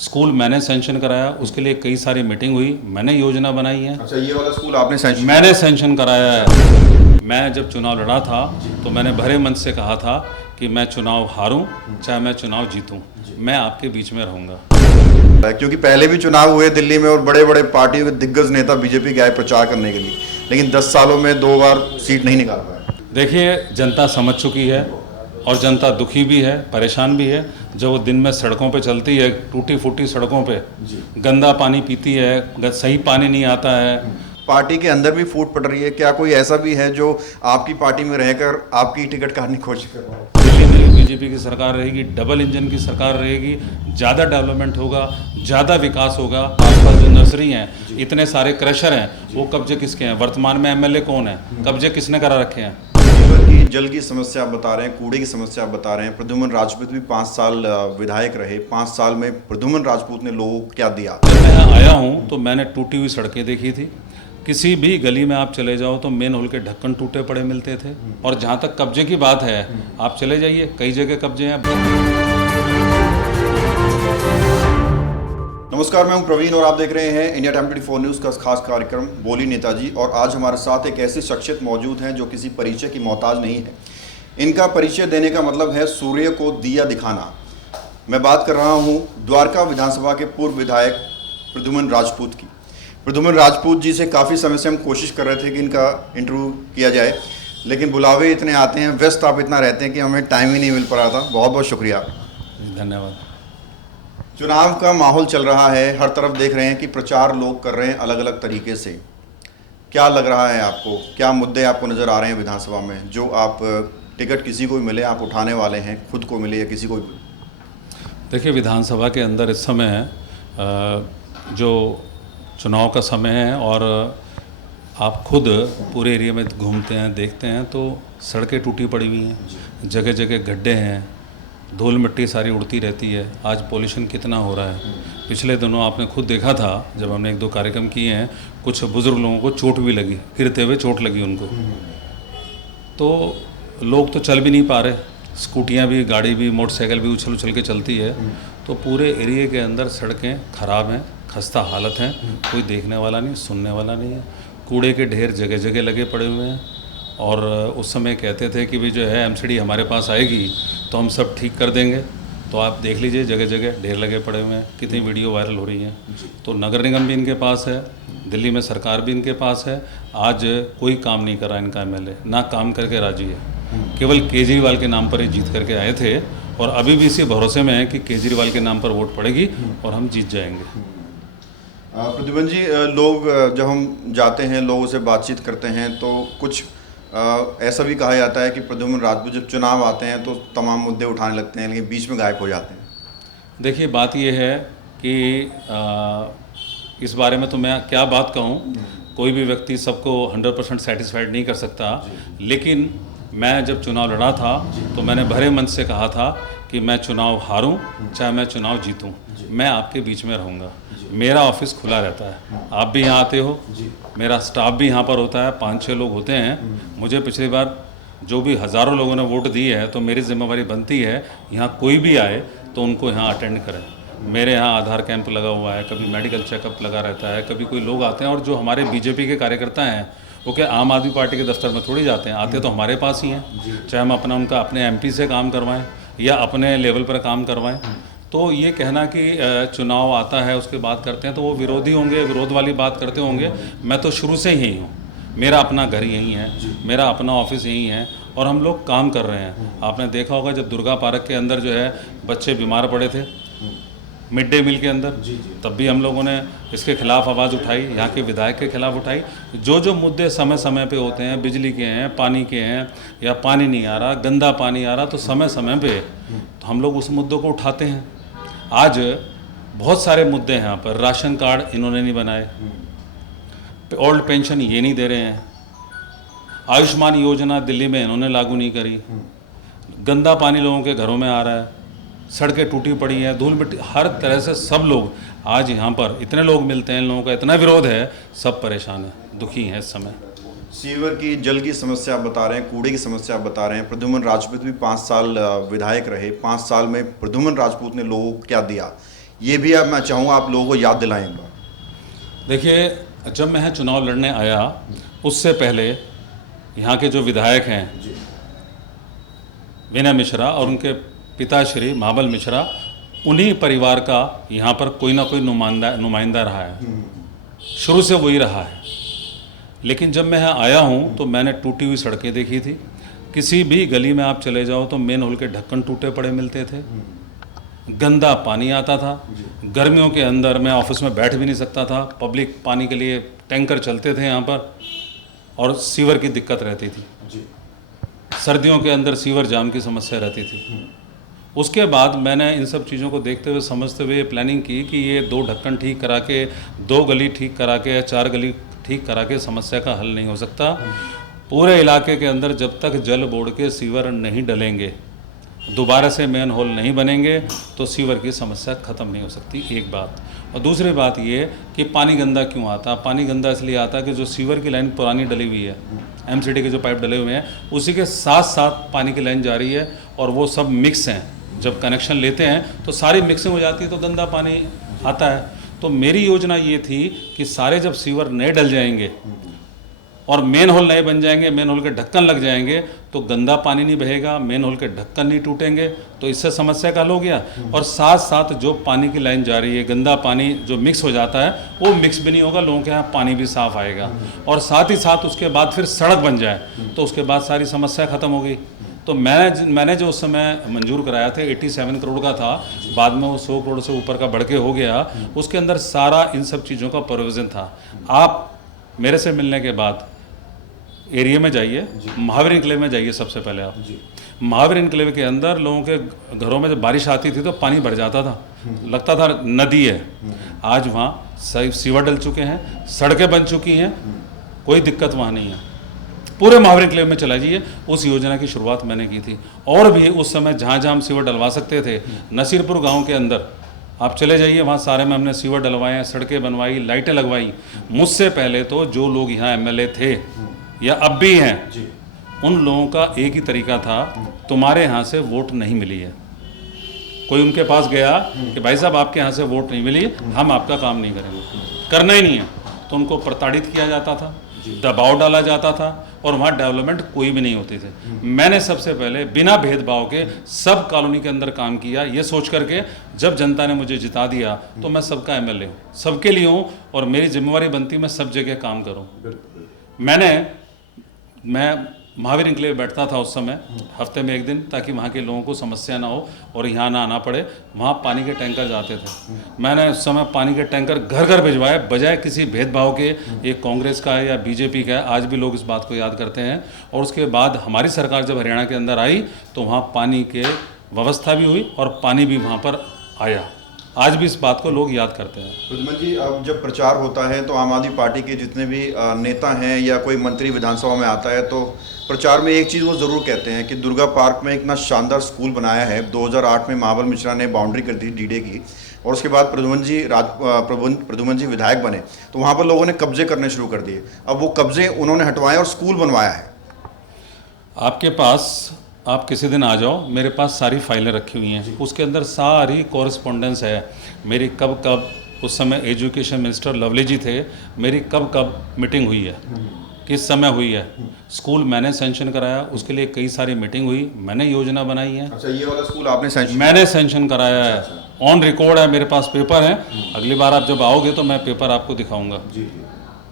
School मैंने sanction कराया, उसके लिए कई सारी मीटिंग हुई, मैंने योजना बनाई है। अच्छा, ये वाला स्कूल आपने सेंशन मैंने सेंशन कराया है। मैं जब चुनाव लड़ा था तो मैंने भरे मन से कहा था कि मैं चुनाव हारूं चाहे मैं चुनाव जीतूं, मैं आपके बीच में रहूंगा। क्योंकि पहले भी चुनाव हुए दिल्ली में और बड़े बड़े पार्टियों के दिग्गज नेता बीजेपी के आए प्रचार करने के लिए, लेकिन 10 सालों में 2 बार सीट नहीं निकाल पाए। देखिए, जनता समझ चुकी है और जनता दुखी भी है, परेशान भी है। जब वो दिन में सड़कों पे चलती है, टूटी फूटी सड़कों पे, गंदा पानी पीती है, सही पानी नहीं आता है। पार्टी के अंदर भी फूट पड़ रही है। क्या कोई ऐसा भी है जो आपकी पार्टी में रहकर आपकी टिकट काटने की कोशिश कर रहा है? दिल्ली में बीजेपी की सरकार रहेगी, डबल इंजन की सरकार रहेगी, ज़्यादा डेवलपमेंट होगा, ज़्यादा विकास होगा। आसपास जो नर्सरी हैं, इतने सारे क्रशर हैं, वो कब्जे किसके हैं? वर्तमान में एमएलए कौन है? कब्जे किसने करा रखे हैं? सीवर की जल की समस्या आप बता रहे हैं, कूड़े की समस्या आप बता रहे हैं। प्रद्युमन राजपूत भी 5 साल विधायक रहे। 5 साल में प्रद्युमन राजपूत ने लोगों को क्या दिया? जब मैं यहाँ आया हूँ तो मैंने टूटी हुई सड़कें देखी थी। किसी भी गली में आप चले जाओ तो मेन होल के ढक्कन टूटे पड़े मिलते थे। और जहाँ तक कब्जे की बात है, आप चले जाइए, कई जगह कब्जे हैं। नमस्कार, मैं हूं प्रवीण और आप देख रहे हैं इंडिया टाइम 24 न्यूज़ का खास कार्यक्रम बोली नेताजी। और आज हमारे साथ एक ऐसी शख्सियत मौजूद हैं जो किसी परिचय की मोहताज नहीं है। इनका परिचय देने का मतलब है सूर्य को दिया दिखाना। मैं बात कर रहा हूं द्वारका विधानसभा के पूर्व विधायक प्रद्युमन राजपूत की। प्रद्युमन राजपूत जी से काफ़ी समय से हम कोशिश कर रहे थे कि इनका इंटरव्यू किया जाए, लेकिन बुलावे इतने आते हैं, व्यस्त आप इतना रहते हैं कि हमें टाइम ही नहीं मिल पा रहा था। बहुत बहुत शुक्रिया, धन्यवाद। चुनाव का माहौल चल रहा है, हर तरफ देख रहे हैं कि प्रचार लोग कर रहे हैं अलग अलग तरीके से। क्या लग रहा है आपको, क्या मुद्दे आपको नज़र आ रहे हैं विधानसभा में जो आप टिकट किसी को भी मिले आप उठाने वाले हैं, खुद को मिले या किसी को भी? देखिए, विधानसभा के अंदर इस समय जो चुनाव का समय है और आप खुद पूरे एरिया में घूमते हैं, देखते हैं तो सड़कें टूटी पड़ी हुई हैं, जगह जगह गड्ढे हैं, धूल मिट्टी सारी उड़ती रहती है। आज पोल्यूशन कितना हो रहा है। पिछले दिनों आपने खुद देखा था, जब हमने 1-2 कार्यक्रम किए हैं, कुछ बुज़ुर्ग लोगों को चोट भी लगी, गिरते हुए चोट लगी उनको। तो लोग तो चल भी नहीं पा रहे, स्कूटियाँ भी, गाड़ी भी, मोटरसाइकिल भी उछल उछल के चलती है। तो पूरे एरिया के अंदर सड़कें ख़राब हैं, खस्ता हालत हैं, कोई देखने वाला नहीं, सुनने वाला नहीं है। कूड़े के ढेर जगह जगह लगे पड़े हुए हैं। और उस समय कहते थे कि भाई जो है एमसीडी हमारे पास आएगी तो हम सब ठीक कर देंगे। तो आप देख लीजिए, जगह जगह ढेर लगे पड़े हुए हैं, कितनी वीडियो वायरल हो रही हैं। तो नगर निगम भी इनके पास है, दिल्ली में सरकार भी इनके पास है। आज कोई काम नहीं कर रहा इनका एमएलए, ना काम करके राजी है। केवल केजरीवाल के नाम पर ही जीत करके आए थे और अभी भी इसी भरोसे में है कि केजरीवाल के नाम पर वोट पड़ेगी और हम जीत जाएंगे। प्रद्युमन जी, लोग जब हम जाते हैं, लोगों से बातचीत करते हैं तो कुछ ऐसा भी कहा जाता है कि प्रद्युमन राजपूत जब चुनाव आते हैं तो तमाम मुद्दे उठाने लगते हैं, लेकिन बीच में गायब हो जाते हैं। देखिए, बात यह है कि इस बारे में तो मैं क्या बात कहूँ, कोई भी व्यक्ति सबको 100% सेटिस्फाइड नहीं कर सकता। लेकिन मैं जब चुनाव लड़ा था तो मैंने भरे मन से कहा था कि मैं चुनाव हारूं चाहे मैं चुनाव जीतूं, मैं आपके बीच में रहूंगा। मेरा ऑफिस खुला रहता है, आप भी यहाँ आते हो, मेरा स्टाफ भी यहाँ पर होता है, 5-6 लोग होते हैं। मुझे पिछली बार जो भी हज़ारों लोगों ने वोट दी है तो मेरी जिम्मेवारी बनती है यहाँ कोई भी आए तो उनको यहाँ अटेंड करें। मेरे यहाँ आधार कैंप लगा हुआ है, कभी मेडिकल चेकअप लगा रहता है, कभी कोई लोग आते हैं। और जो हमारे बीजेपी के कार्यकर्ता हैं वो क्या आम आदमी पार्टी के दफ्तर में थोड़ी जाते हैं, आते तो हमारे पास ही हैं। चाहे हम उनका अपने एमपी से काम करवाएं या अपने लेवल पर काम करवाएं। तो ये कहना कि चुनाव आता है उसके बाद करते हैं तो वो विरोधी होंगे, विरोध वाली बात करते होंगे। मैं तो शुरू से ही यही हूँ, मेरा अपना घर यहीं है, मेरा अपना ऑफिस यहीं है और हम लोग काम कर रहे हैं। आपने देखा होगा जब दुर्गा पार्क के अंदर जो है बच्चे बीमार पड़े थे मिड डे मील के अंदर, तब भी हम लोगों ने इसके खिलाफ आवाज़ उठाई, यहाँ के विधायक के खिलाफ उठाई। जो मुद्दे समय समय पे होते हैं, बिजली के हैं, पानी के हैं, या पानी नहीं आ रहा, गंदा पानी आ रहा, तो समय समय पे तो हम लोग उस मुद्दों को उठाते हैं। आज बहुत सारे मुद्दे हैं यहाँ पर। राशन कार्ड इन्होंने नहीं बनाए, ओल्ड पेंशन ये नहीं दे रहे हैं, आयुष्मान योजना दिल्ली में इन्होंने लागू नहीं करी, गंदा पानी लोगों के घरों में आ रहा है, सड़कें टूटी पड़ी हैं, धूल मिट्टी, हर तरह से सब लोग आज यहाँ पर इतने लोग मिलते हैं, इन लोगों का इतना विरोध है, सब परेशान हैं, दुखी हैं इस समय। सीवर की जल की समस्या आप बता रहे हैं, कूड़े की समस्या आप बता रहे हैं। प्रद्युमन राजपूत भी 5 साल विधायक रहे। 5 साल में प्रद्युमन राजपूत ने लोगों को क्या दिया? ये भी अब मैं चाहूँगा आप लोगों को याद दिलाएं एक बार। देखिए, जब मैं चुनाव लड़ने आया उससे पहले यहाँ के जो विधायक हैं विनय मिश्रा और उनके पिता श्री महाबल मिश्रा, उन्हीं परिवार का यहाँ पर कोई ना कोई नुमाइंदा रहा है, शुरू से वही रहा है। लेकिन जब मैं यहाँ आया हूँ तो मैंने टूटी हुई सड़कें देखी थी। किसी भी गली में आप चले जाओ तो मेन होल के ढक्कन टूटे पड़े मिलते थे, गंदा पानी आता था। गर्मियों के अंदर मैं ऑफिस में बैठ भी नहीं सकता था, पब्लिक पानी के लिए टैंकर चलते थे यहाँ पर, और सीवर की दिक्कत रहती थी। सर्दियों के अंदर सीवर जाम की समस्या रहती थी। उसके बाद मैंने इन सब चीज़ों को देखते हुए समझते हुए प्लानिंग की कि ये 2 ढक्कन ठीक करा के, 2 गली ठीक करा के, 4 गली ठीक करा के समस्या का हल नहीं हो सकता। पूरे इलाके के अंदर जब तक जल बोर्ड के सीवर नहीं डलेंगे, दोबारा से मेन होल नहीं बनेंगे, तो सीवर की समस्या ख़त्म नहीं हो सकती, एक बात। और दूसरी बात ये कि पानी गंदा क्यों आता? पानी गंदा इसलिए आता कि जो सीवर की लाइन पुरानी डली हुई है, एमसीडी के जो पाइप डले हुए हैं, उसी के साथ साथ पानी की लाइन जा रही है, और वो सब मिक्स हैं। जब कनेक्शन लेते हैं तो सारी मिक्सिंग हो जाती है, तो गंदा पानी आता है। तो मेरी योजना ये थी कि सारे जब सीवर नए डल जाएंगे और मेन होल नए बन जाएंगे, मेन होल के ढक्कन लग जाएंगे, तो गंदा पानी नहीं बहेगा, मेन होल के ढक्कन नहीं टूटेंगे, तो इससे समस्या का हल हो गया। और साथ साथ जो पानी की लाइन जा रही है, गंदा पानी जो मिक्स हो जाता है वो मिक्स भी नहीं होगा, लोगों के यहाँ पानी भी साफ आएगा। और साथ ही साथ उसके बाद फिर सड़क बन जाए तो उसके बाद सारी समस्या ख़त्म हो गई। तो मैंने जो उस समय मंजूर कराया था 87 करोड़ का था, बाद में वो 100 करोड़ से ऊपर का बढ़ के हो गया। उसके अंदर सारा इन सब चीज़ों का प्रोविज़न था। आप मेरे से मिलने के बाद एरिया में जाइए, महावीर एन्क्लेव में जाइए। सबसे पहले आप महावीर एन्क्लेव के अंदर लोगों के घरों में जब बारिश आती थी तो पानी भर जाता था, लगता था नदी है। आज वहाँ सीवर डल चुके हैं, सड़कें बन चुकी हैं, कोई दिक्कत वहाँ नहीं है। पूरे महावीर एन्क्लेव में चला जाइए। उस योजना की शुरुआत मैंने की थी। और भी उस समय जहाँ जहाँ हम सीवर डलवा सकते थे, नसीरपुर गाँव के अंदर आप चले जाइए, वहाँ सारे में हमने सीवर डलवाए, सड़कें बनवाई, लाइटें लगवाई। मुझसे पहले तो जो लोग यहाँ एमएलए थे या अब भी हैं, उन लोगों का एक ही तरीका था, तुम्हारे यहाँ से वोट नहीं मिली है। कोई उनके पास गया कि भाई साहब आपके यहाँ से वोट नहीं मिली, हम आपका काम नहीं करेंगे, करना ही नहीं है, तो उनको प्रताड़ित किया जाता था, दबाव डाला जाता था, और वहाँ डेवलपमेंट कोई भी नहीं होती थी। मैंने सबसे पहले बिना भेदभाव के सब कॉलोनी के अंदर काम किया, ये सोच करके जब जनता ने मुझे जिता दिया तो मैं सबका एमएलए हूँ, सबके लिए हूँ, और मेरी जिम्मेवारी बनती मैं सब जगह काम करूँ। मैं महावीर एन्क्लेव बैठता था उस समय हफ्ते में 1 दिन, ताकि वहाँ के लोगों को समस्या ना हो और यहाँ ना आना पड़े। वहाँ पानी के टैंकर जाते थे, मैंने उस समय पानी के टैंकर घर घर भिजवाए, बजाय किसी भेदभाव के। ये कांग्रेस का है या बीजेपी का है, आज भी लोग इस बात को याद करते हैं। और उसके बाद हमारी सरकार जब हरियाणा के अंदर आई तो वहाँ पानी के व्यवस्था भी हुई और पानी भी वहाँ पर आया। आज भी इस बात को लोग याद करते हैं। प्रद्युमन जी, अब जब प्रचार होता है तो आम आदमी पार्टी के जितने भी नेता हैं या कोई मंत्री विधानसभा में आता है तो प्रचार में एक चीज़ वो ज़रूर कहते हैं कि दुर्गा पार्क में इतना शानदार स्कूल बनाया है। 2008 में महाबल मिश्रा ने बाउंड्री कर दी डीडे की, और उसके बाद प्रद्युमन जी विधायक बने तो वहाँ पर लोगों ने कब्जे करने शुरू कर दिए। अब वो कब्जे उन्होंने हटवाए और स्कूल बनवाया है। आपके पास, आप किसी दिन आ जाओ, मेरे पास सारी फाइलें रखी हुई हैं, उसके अंदर सारी कॉरेस्पॉन्डेंस है मेरी। कब कब उस समय एजुकेशन मिनिस्टर लवली जी थे, मेरी कब कब मीटिंग हुई है, किस समय हुई है। स्कूल मैंने सेंशन कराया, उसके लिए कई सारी मीटिंग हुई, मैंने योजना बनाई है। अच्छा, ये वाला स्कूल आपने सेंशन? मैंने सेंशन कराया है, ऑन रिकॉर्ड है, मेरे पास पेपर है। अगली बार आप जब आओगे तो मैं पेपर आपको दिखाऊंगा।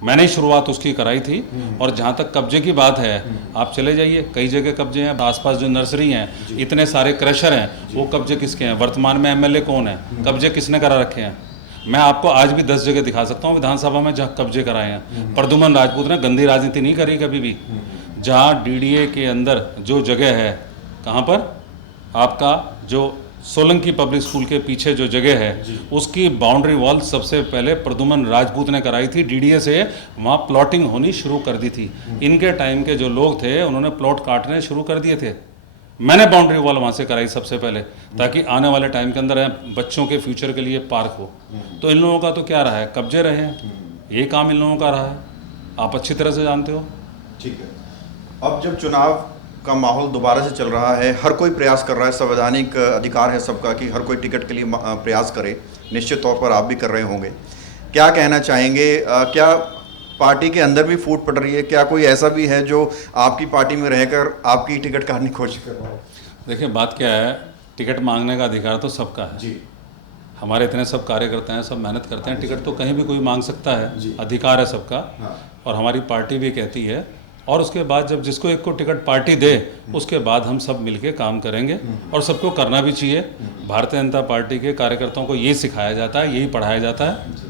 मैंने ही शुरुआत उसकी कराई थी। और जहाँ तक कब्जे की बात है, आप चले जाइए, कई जगह कब्जे हैं। आसपास जो नर्सरी हैं, इतने सारे क्रशर हैं, वो कब्जे किसके हैं? वर्तमान में एमएलए कौन है? कब्जे किसने करा रखे हैं? मैं आपको आज भी 10 जगह दिखा सकता हूँ विधानसभा में जहाँ कब्जे कराए हैं। प्रद्युमन राजपूत ने गंदी राजनीति नहीं करी कभी भी। जहाँ डीडीए के अंदर जो जगह है, कहाँ पर आपका जो सोलंकी पब्लिक स्कूल के पीछे जो जगह है, उसकी बाउंड्री वॉल सबसे पहले प्रद्युमन राजपूत ने कराई थी डीडीए से। वहाँ प्लॉटिंग होनी शुरू कर दी थी। इनके टाइम के जो लोग थे उन्होंने प्लॉट काटने शुरू कर दिए थे। मैंने बाउंड्री वॉल वहाँ से कराई सबसे पहले, ताकि आने वाले टाइम के अंदर बच्चों के फ्यूचर के लिए पार्क हो। तो इन लोगों का तो क्या रहा है? कब्जे रहे हैं, ये काम इन लोगों का रहा है, आप अच्छी तरह से जानते हो। ठीक है। अब जब चुनाव का माहौल दोबारा से चल रहा है, हर कोई प्रयास कर रहा है, संवैधानिक अधिकार है सबका कि हर कोई टिकट के लिए प्रयास करे, निश्चित तौर पर आप भी कर रहे होंगे। क्या कहना चाहेंगे, क्या पार्टी के अंदर भी फूट पड़ रही है? क्या कोई ऐसा भी है जो आपकी पार्टी में रहकर आपकी टिकट काटने की कोशिश कर रहा है? देखिए बात क्या है, टिकट मांगने का अधिकार तो सबका है जी, हमारे इतने सब कार्यकर्ता हैं, सब मेहनत करते हैं, टिकट तो कहीं भी कोई मांग सकता है, अधिकार है सबका। हाँ। और हमारी पार्टी भी कहती है, और उसके बाद जब जिसको एक को टिकट पार्टी दे उसके बाद हम सब मिलके काम करेंगे, और सबको करना भी चाहिए। भारतीय जनता पार्टी के कार्यकर्ताओं को यही सिखाया जाता है, यही पढ़ाया जाता है।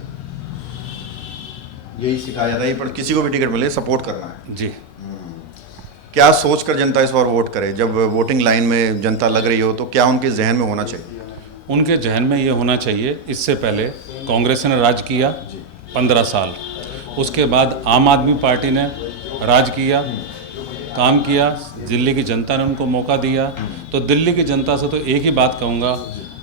यही सिखाया जाता है, पर किसी को भी टिकट मिले सपोर्ट करना है। जी। क्या सोचकर जनता इस बार वोट करे? जब वोटिंग लाइन में जनता लग रही हो तो क्या उनके जहन में होना चाहिए? उनके जहन में ये होना चाहिए, इससे पहले कांग्रेस ने राज किया 15 साल, उसके बाद आम आदमी पार्टी ने राज किया, काम किया, दिल्ली की जनता ने उनको मौका दिया। तो दिल्ली की जनता से तो एक ही बात कहूँगा,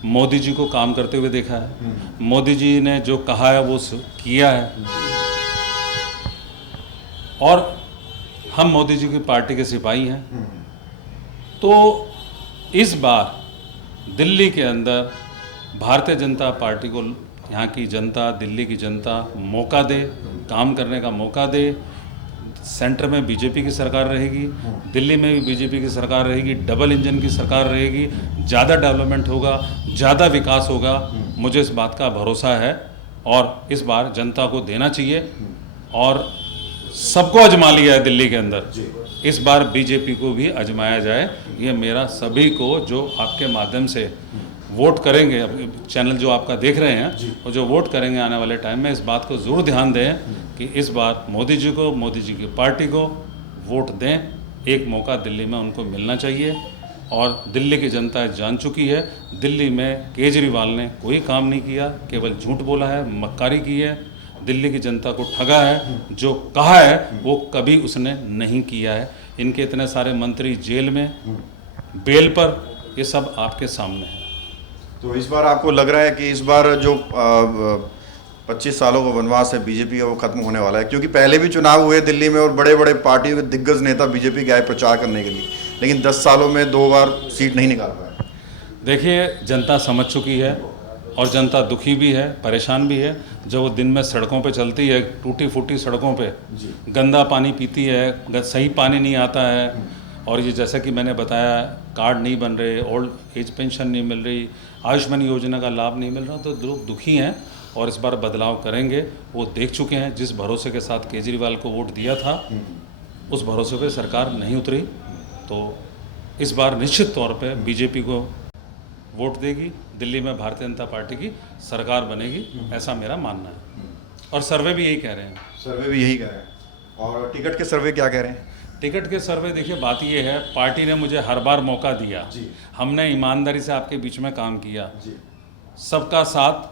मोदी जी को काम करते हुए देखा है, मोदी जी ने जो कहा है वो किया है, और हम मोदी जी की पार्टी के सिपाही हैं। तो इस बार दिल्ली के अंदर भारतीय जनता पार्टी को यहाँ की जनता, दिल्ली की जनता मौका दे, काम करने का मौका दे। सेंटर में बीजेपी की सरकार रहेगी, दिल्ली में भी बीजेपी की सरकार रहेगी, डबल इंजन की सरकार रहेगी, ज़्यादा डेवलपमेंट होगा, ज़्यादा विकास होगा, मुझे इस बात का भरोसा है। और इस बार जनता को देना चाहिए, और सबको आजमा लिया है दिल्ली के अंदर, इस बार बीजेपी को भी आजमाया जाए। ये मेरा सभी को जो आपके माध्यम से वोट करेंगे, चैनल जो आपका देख रहे हैं, और जो वोट करेंगे आने वाले टाइम में, इस बात को ज़रूर ध्यान दें कि इस बार मोदी जी को, मोदी जी की पार्टी को वोट दें। एक मौका दिल्ली में उनको मिलना चाहिए, और दिल्ली की जनता जान चुकी है, दिल्ली में केजरीवाल ने कोई काम नहीं किया, केवल झूठ बोला है, मक्कारी की है, दिल्ली की जनता को ठगा है, जो कहा है वो कभी उसने नहीं किया है। इनके इतने सारे मंत्री जेल में, बेल पर, ये सब आपके सामने है। तो इस बार आपको लग रहा है कि इस बार जो 25 सालों का वनवास है बीजेपी का वो खत्म होने वाला है? क्योंकि पहले भी चुनाव हुए दिल्ली में और बड़े बड़े पार्टियों के दिग्गज नेता बीजेपी के आए प्रचार करने के लिए, लेकिन 10 सालों में 2 बार सीट नहीं निकाल पाए। देखिए जनता समझ चुकी है, और जनता दुखी भी है, परेशान भी है। जब वो दिन में सड़कों पे चलती है, टूटी फूटी सड़कों पे, गंदा पानी पीती है, सही पानी नहीं आता है, और ये जैसा कि मैंने बताया, कार्ड नहीं बन रहे, ओल्ड एज पेंशन नहीं मिल रही, आयुष्मान योजना का लाभ नहीं मिल रहा, तो लोग दुखी हैं, और इस बार बदलाव करेंगे। वो देख चुके हैं, जिस भरोसे के साथ केजरीवाल को वोट दिया था, उस भरोसे पे सरकार नहीं उतरी। तो इस बार निश्चित तौर पे बीजेपी को वोट देगी, दिल्ली में भारतीय जनता पार्टी की सरकार बनेगी, ऐसा मेरा मानना है, और सर्वे भी यही कह रहे हैं। सर्वे भी यही कह रहे हैं। और टिकट के सर्वे क्या कह रहे हैं? टिकट के सर्वे, देखिए बात ये है, पार्टी ने मुझे हर बार मौका दिया, हमने ईमानदारी से आपके बीच में काम किया, सबका साथ,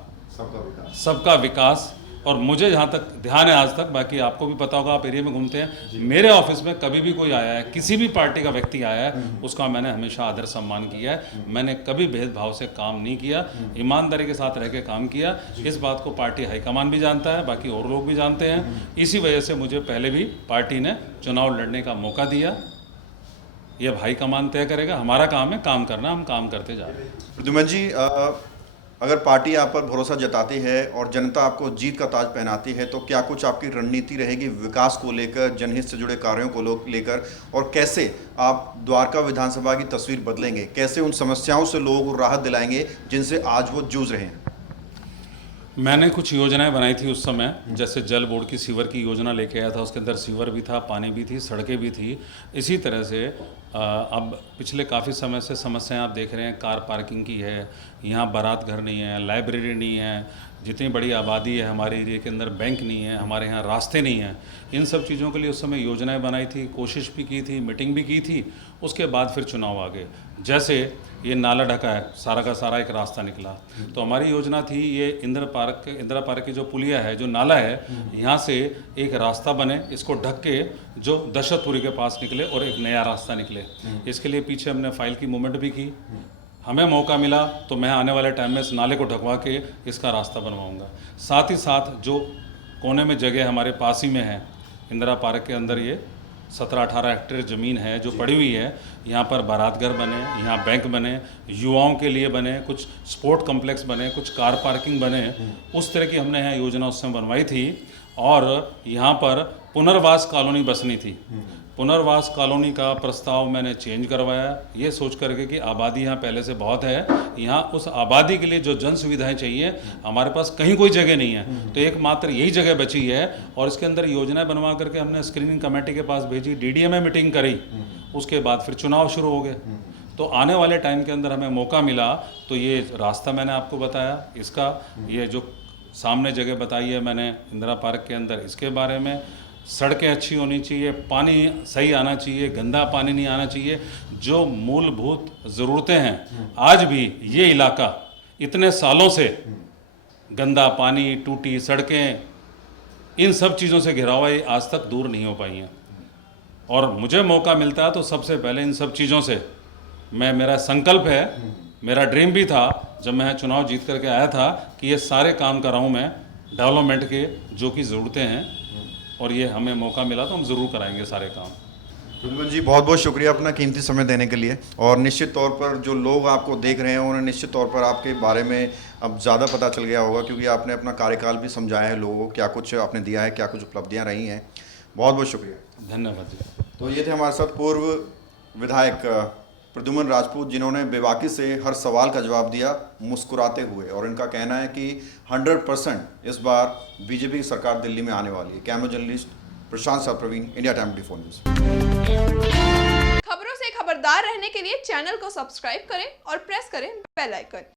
सबका विकास। और मुझे जहाँ तक ध्यान है आज तक, बाकी आपको भी पता होगा, आप एरिया में घूमते हैं, मेरे ऑफिस में कभी भी कोई आया है, किसी भी पार्टी का व्यक्ति आया है, उसका मैंने हमेशा आदर सम्मान किया है। मैंने कभी भेदभाव से काम नहीं किया, ईमानदारी के साथ रह के काम किया। इस बात को पार्टी हाईकमान भी जानता है, बाकी और लोग भी जानते हैं। इसी वजह से मुझे पहले भी पार्टी ने चुनाव लड़ने का मौका दिया। ये हाईकमान तय करेगा, हमारा काम है काम करना, हम काम करते जा रहे हैं। प्रद्युमन जी, अगर पार्टी आप पर भरोसा जताती है और जनता आपको जीत का ताज पहनाती है, तो क्या कुछ आपकी रणनीति रहेगी विकास को लेकर, जनहित से जुड़े कार्यों को लेकर, और कैसे आप द्वारका विधानसभा की तस्वीर बदलेंगे? कैसे उन समस्याओं से लोगों को राहत दिलाएंगे जिनसे आज वो जूझ रहे हैं? मैंने कुछ योजनाएं बनाई थी उस समय, जैसे जल बोर्ड की सीवर की योजना लेके आया था, उसके अंदर सीवर भी था, पानी भी थी, सड़कें भी थी। इसी तरह से अब पिछले काफ़ी समय से समस्याएं आप देख रहे हैं, कार पार्किंग की है, यहाँ बारात घर नहीं है, लाइब्रेरी नहीं है, जितनी बड़ी आबादी है हमारे एरिया के अंदर, बैंक नहीं है, हमारे यहाँ रास्ते नहीं हैं। इन सब चीज़ों के लिए उस समय योजनाएं बनाई थी, कोशिश भी की थी, मीटिंग भी की थी। उसके बाद फिर चुनाव आ गए। जैसे ये नाला ढका है, सारा का सारा एक रास्ता निकला, तो हमारी योजना थी ये इंदिरा पार्क की जो पुलिया है, जो नाला है, यहाँ से एक रास्ता बने, इसको ढक के जो दशरथपुरी के पास निकले और एक नया रास्ता निकले। इसके लिए पीछे हमने फाइल की मूवमेंट भी की। हमें मौका मिला तो मैं आने वाले टाइम में इस नाले को ढकवा के इसका रास्ता बनवाऊंगा। साथ ही साथ जो कोने में जगह हमारे पास ही में है, इंदिरा पार्क के अंदर ये 17-18 हेक्टेयर ज़मीन है जो पड़ी हुई है। यहाँ पर बारात घर बने, यहाँ बैंक बने, युवाओं के लिए बने, कुछ स्पोर्ट कम्प्लेक्स बने, कुछ कार पार्किंग बने। उस तरह की हमने यहाँ योजना उस समय बनवाई थी। और यहाँ पर पुनर्वास कॉलोनी बसनी थी। पुनर्वास कॉलोनी का प्रस्ताव मैंने चेंज करवाया, ये सोच करके कि आबादी यहाँ पहले से बहुत है, यहाँ उस आबादी के लिए जो जन सुविधाएं चाहिए हमारे पास कहीं कोई जगह नहीं है, तो एकमात्र यही जगह बची है। और इसके अंदर योजनाएं बनवा करके हमने स्क्रीनिंग कमेटी के पास भेजी, डीडीए में मीटिंग करी, उसके बाद फिर चुनाव शुरू हो गए। तो आने वाले टाइम के अंदर हमें मौका मिला तो ये रास्ता मैंने आपको बताया, इसका ये जो सामने जगह बताई है मैंने इंदिरा पार्क के अंदर, इसके बारे में सड़कें अच्छी होनी चाहिए, पानी सही आना चाहिए, गंदा पानी नहीं आना चाहिए। जो मूलभूत ज़रूरतें हैं, आज भी ये इलाका इतने सालों से गंदा पानी, टूटी सड़कें, इन सब चीज़ों से घिरा हुआ, ये आज तक दूर नहीं हो पाई हैं। और मुझे मौका मिलता है तो सबसे पहले इन सब चीज़ों से मेरा संकल्प है, मेरा ड्रीम भी था जब मैं चुनाव जीत करके आया था कि ये सारे काम कर रहा हूँ मैं डेवलपमेंट के, जो कि ज़रूरतें हैं, और ये हमें मौका मिला तो हम ज़रूर कराएंगे सारे काम। बिल्कुल जी, बहुत बहुत शुक्रिया अपना कीमती समय देने के लिए। और निश्चित तौर पर जो लोग आपको देख रहे हैं उन्हें निश्चित तौर पर आपके बारे में अब ज़्यादा पता चल गया होगा, क्योंकि आपने अपना कार्यकाल भी समझाया है लोगों को, क्या कुछ आपने दिया है, क्या कुछ उपलब्धियाँ रही हैं। बहुत बहुत शुक्रिया, धन्यवाद जी। तो ये थे हमारे साथ पूर्व विधायक प्रद्युमन राजपूत, जिन्होंने बेबाकी से हर सवाल का जवाब दिया मुस्कुराते हुए। और इनका कहना है कि 100% इस बार बीजेपी की सरकार दिल्ली में आने वाली है। कैमरा जर्नलिस्ट प्रशांत प्रवीण, इंडिया टाइम 24 न्यूज़। खबरों से खबरदार रहने के लिए चैनल को सब्सक्राइब करें और प्रेस करें बेल आइकन।